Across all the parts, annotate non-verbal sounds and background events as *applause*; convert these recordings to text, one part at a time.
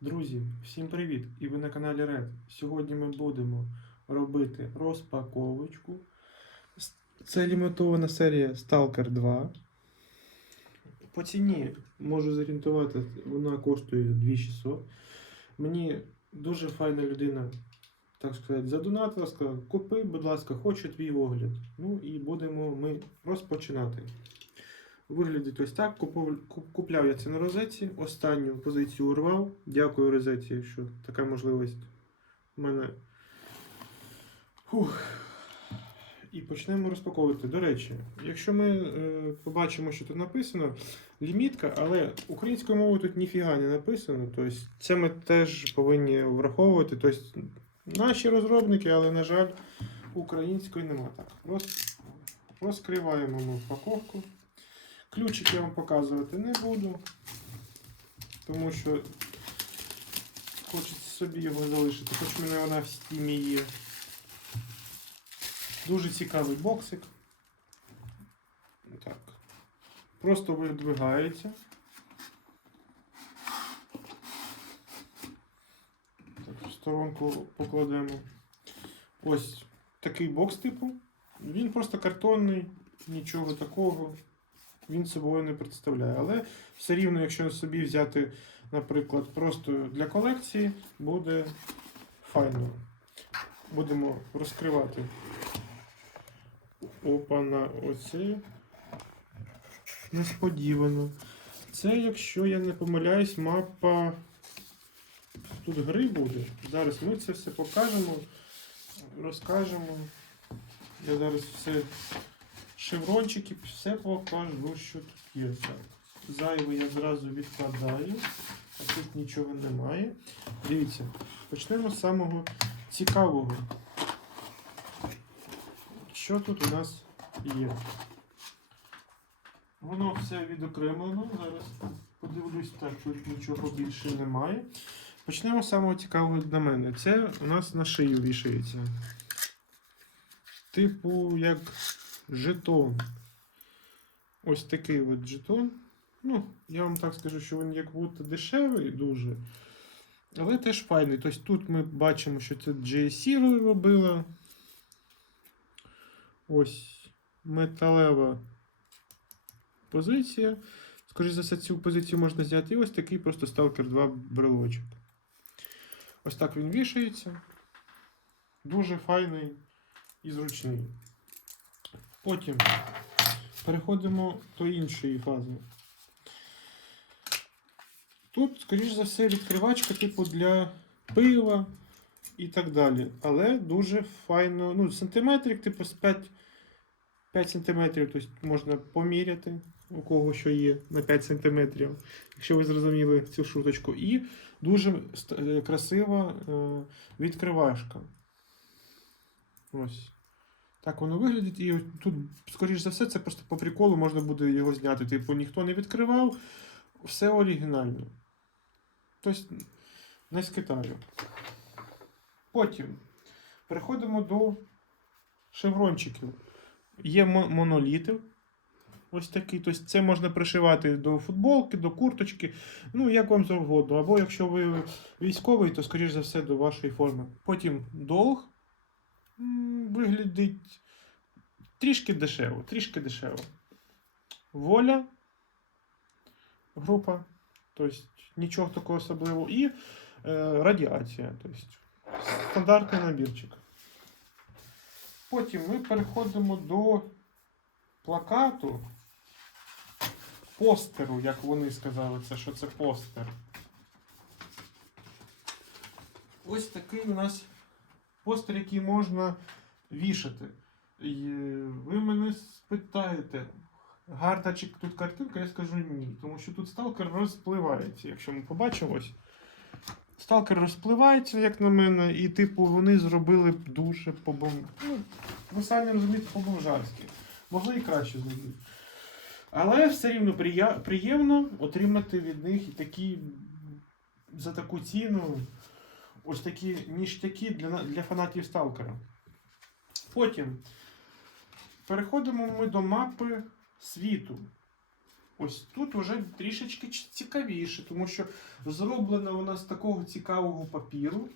Друзі, всім привіт! І ви на каналі Red. Сьогодні ми будемо робити розпаковочку. Це лімітована серія Stalker 2. По ціні можу зорієнтувати, вона коштує 2600. Мені дуже файна людина, так сказати, задонатила, сказала, купи, будь ласка, хочу твій огляд. Ну і будемо ми розпочинати. Виглядить ось так. Купляв я це на розетці. Останню позицію урвав. Дякую розетці, що така можливість в мене. Фух. І почнемо розпаковувати. До речі, якщо ми е, побачимо, що тут написано, лімітка, але українською мовою тут ніфіга не написано. Тобто це ми теж повинні враховувати. Тобто наші розробники, але, на жаль, української нема. Так, роз, розкриваємо ми упаковку. Ключик я вам показувати не буду, тому що хочеться собі його залишити, хоч в мене вона в стімі є. Дуже цікавий боксик. Так. Просто видвигається. Так, в сторонку покладемо. Ось такий бокс типу. Він просто картонний, нічого такого він собою не представляє. Але все рівно, якщо собі взяти, наприклад, просто для колекції, буде файно. Будемо розкривати. Опа, на оце. Несподівано. Це, якщо я не помиляюсь, мапа. Тут гри буде. Зараз ми це все покажемо, розкажемо. Я зараз все шеврончики, все покажу, що тут є. Зайве я зразу відкладаю, а тут нічого немає. Дивіться, почнемо з самого цікавого. Що тут у нас є? Воно все відокремлено. Зараз подивлюсь, так, тут нічого більше немає. Почнемо з самого цікавого для мене. Це у нас на шию вішається. Типу, як жетон. Ось такий от жетон. Ну, я вам так скажу, що він як будто дешевий дуже. Але теж файний. Тобто тут ми бачимо, що це GSC робила. Ось металева позиція. Скоріше за все, цю позицію можна зняти. І ось такий просто Stalker 2 брелочок. Ось так він вішається. Дуже файний і зручний. Потім переходимо до іншої фази. Тут, скоріш за все, відкривачка типу для пива і так далі. Але дуже файно. Ну, сантиметрик, типу, з 5, 5 сантиметрів, тобто можна поміряти, у кого що є на 5 сантиметрів, якщо ви зрозуміли цю шуточку. І дуже е, красива е, відкривашка. Ось. Так воно виглядить. І тут, скоріш за все, це просто по приколу можна буде його зняти. Типу, ніхто не відкривав, все оригінально. Тобто, не з Китаю. Потім переходимо до шеврончиків. Є моноліти. Ось такий. Тобто це можна пришивати до футболки, до курточки, ну як вам завгодно. Або якщо ви військовий, то, скоріш за все, до вашої форми. Потім долг виглядить трішки дешево, трішки дешево. Воля група, тобто нічого такого особливого. І е, радіація, тобто стандартний набірчик. Потім ми переходимо до плакату, постеру, як вони сказали, це що це постер. Ось такий у нас постер, який можна вішати. І ви мене спитаєте, гарна чи тут картинка, я скажу ні. Тому що тут сталкер розпливається. Якщо ми побачимо ось. Сталкер розпливається, як на мене, і типу вони зробили дуже по Ну, ви самі розумієте, по-бомжарськи. Могли і краще зробити. Але все рівно приємно отримати від них такі за таку ціну ось такі ніштяки для, для фанатів Сталкера. Потім переходимо ми до мапи світу. Ось тут вже трішечки цікавіше, тому що зроблено вона з такого цікавого папіру.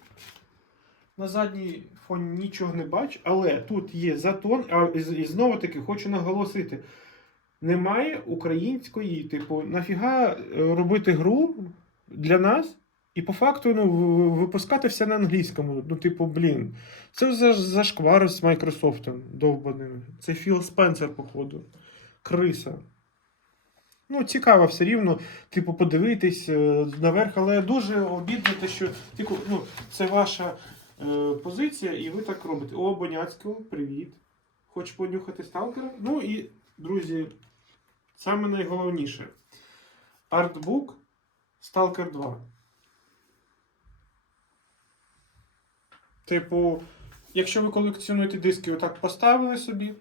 На задній фоні нічого не бачу, але тут є затон, а і, і знову таки хочу наголосити: немає української, типу, нафіга е, робити гру для нас і по факту ну, випускати все на англійському. Ну, типу, блін. Це за, зашквар з Майкрософтом довбаним. Це Філ Спенсер, походу. Криса. Ну, цікаво все рівно, типу, подивитись е, наверх, але дуже обідно те, що типу, ну, це ваша е, позиція, і ви так робите. О, Боняцького, привіт. Хочеш понюхати сталкера? Ну і, друзі, саме найголовніше. Артбук Stalker 2. Типу, якщо ви колекціонуєте диски, отак поставили собі.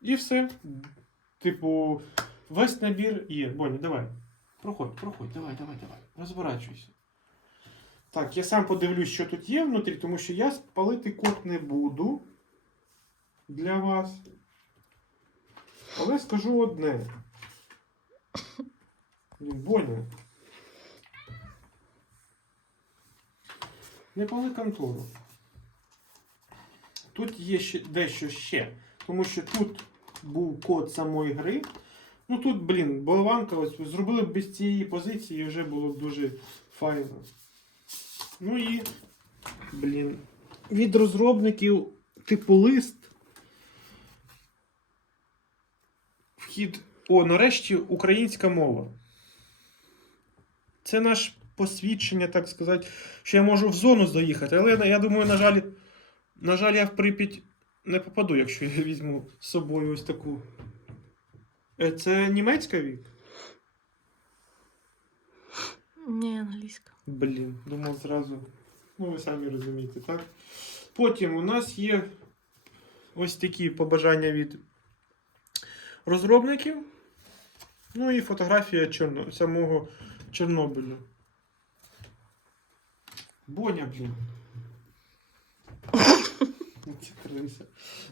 І все. Типу, весь набір є. Боня, давай. Проходь, проходь, давай, давай, давай. Розворачуйся. Так, я сам подивлюсь, що тут є внутрі, тому що я спалити код не буду для вас. Але скажу одне. Боня. Не пали контору. Тут є ще дещо ще. Тому що тут був код самої гри. Ну тут, блін, болванка, ось зробили б без цієї позиції і вже було б дуже файно. Ну і, блін, від розробників типу лист. Вхід. О, нарешті українська мова. Це наш посвідчення, так сказати, що я можу в зону заїхати. Але я- думаю, на жаль, на жаль, я в Прип'ять не попаду, якщо я візьму з собою ось таку. Е, Це німецька вік? Не англійська. Блін, думав зразу. Ну, ви самі розумієте, так? Потім у нас є ось такі побажання від розробників. Ну і фотографія Чорно... самого Чорнобилю. Боня, блін. *laughs*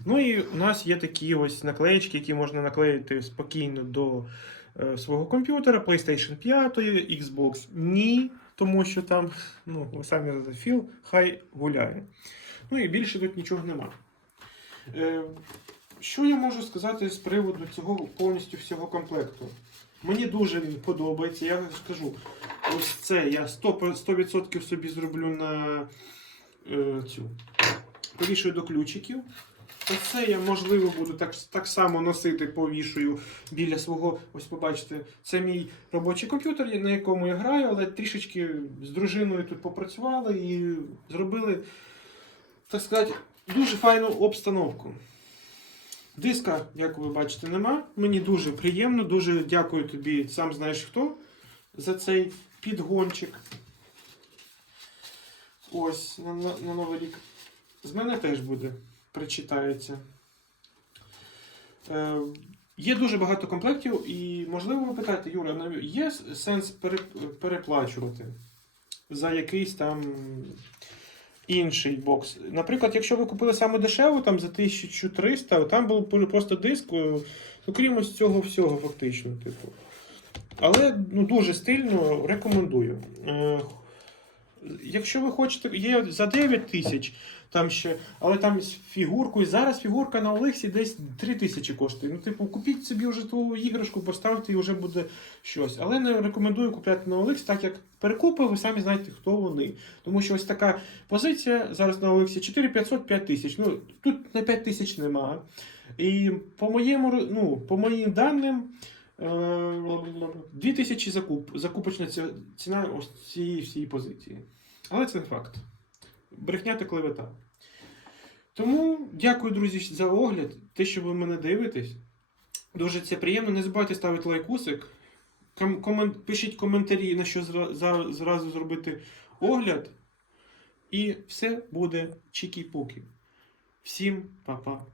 Ну і у нас є такі ось наклеєчки, які можна наклеїти спокійно до е, свого комп'ютера, PlayStation 5, Xbox. Ні, тому що там, ну, ви самі філ, хай гуляє. Ну і більше тут нічого нема. Е, що я можу сказати з приводу цього повністю всього комплекту? Мені дуже він подобається. Я скажу, ось це я 100%, 100% собі зроблю на е, цю. Повішую до ключиків. Оце я, можливо, буду так, так само носити, повішую біля свого. Ось побачите, це мій робочий комп'ютер, на якому я граю, але трішечки з дружиною тут попрацювали і зробили, так сказати, дуже файну обстановку. Диска, як ви бачите, нема. Мені дуже приємно, дуже дякую тобі, сам знаєш хто, за цей підгончик. Ось на, на, на Новий рік. З мене теж буде, причитається. Е, є дуже багато комплектів, і можливо ви питаєте, Юра, є сенс переплачувати за якийсь там інший бокс. Наприклад, якщо ви купили саме дешеву там за 1300, там був просто диск, е, окрім ось цього всього, фактично, типу. Але ну, дуже стильно рекомендую. Якщо ви хочете, є за 9 тисяч, там ще, але там з фігуркою. Зараз фігурка на Олексі десь 3 тисячі коштує. Ну, типу, купіть собі вже ту іграшку, поставте і вже буде щось. Але не рекомендую купляти на Олексі, так як перекупи, ви самі знаєте, хто вони. Тому що ось така позиція зараз на Олексі 4500 5 тисяч. Ну, тут на 5 тисяч немає. І по моєму, ну, по моїм даним. Е, 2000 закуп, закупочна ціна ось цієї всієї позиції. Але це не факт. Брехня та клевета. Тому дякую, друзі, за огляд. Те, що ви мене дивитесь. Дуже це приємно. Не забувайте ставити лайкусик. Ком- комен- Пишіть коментарі, на що зра- за- зразу зробити огляд. І все буде чікі-пукі. Всім па-па.